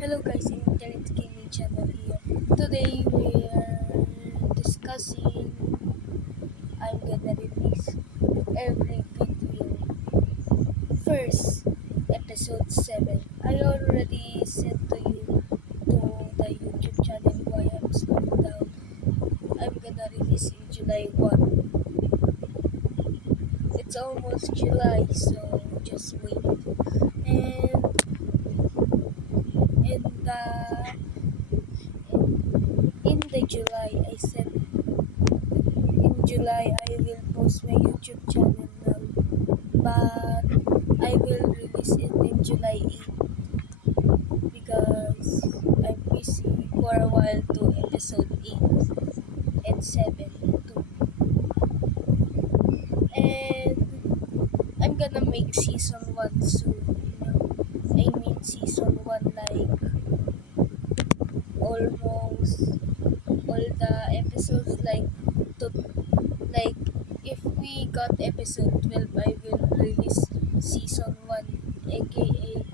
Hello guys, Internet Gaming Channel here. Today we are discussing I'm gonna release every video. First, episode 7. I already sent to you to the YouTube channel why I'm slowing down. I'm gonna release in July 1. It's almost July, so just wait. And in the in the July I said in July I will post my YouTube channel now, but I will release it in July 8 because I'm busy for a while to episode 8 and 7 too. And I'm gonna make season 1 soon. I mean season 1 like almost all the episodes to like if we got episode 12 I will release season 1, aka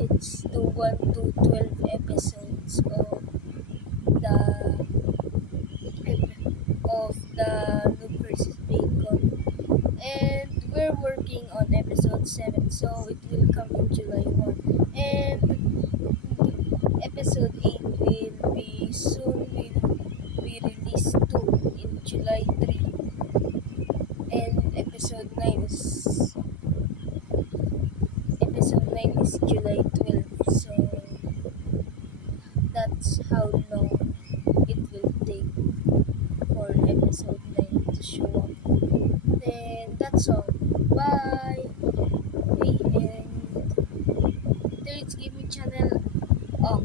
it's the 1 to 12 episodes the the Noob versus Bacon, and we're working on episode 7, so it will come in July 1, and episode 8 will be released too in July 3, and episode 9 is July 12, so that's how long it will take for episode 9 to show up. Then that's all. Bye! Hey, and Thirds Gaming Channel off.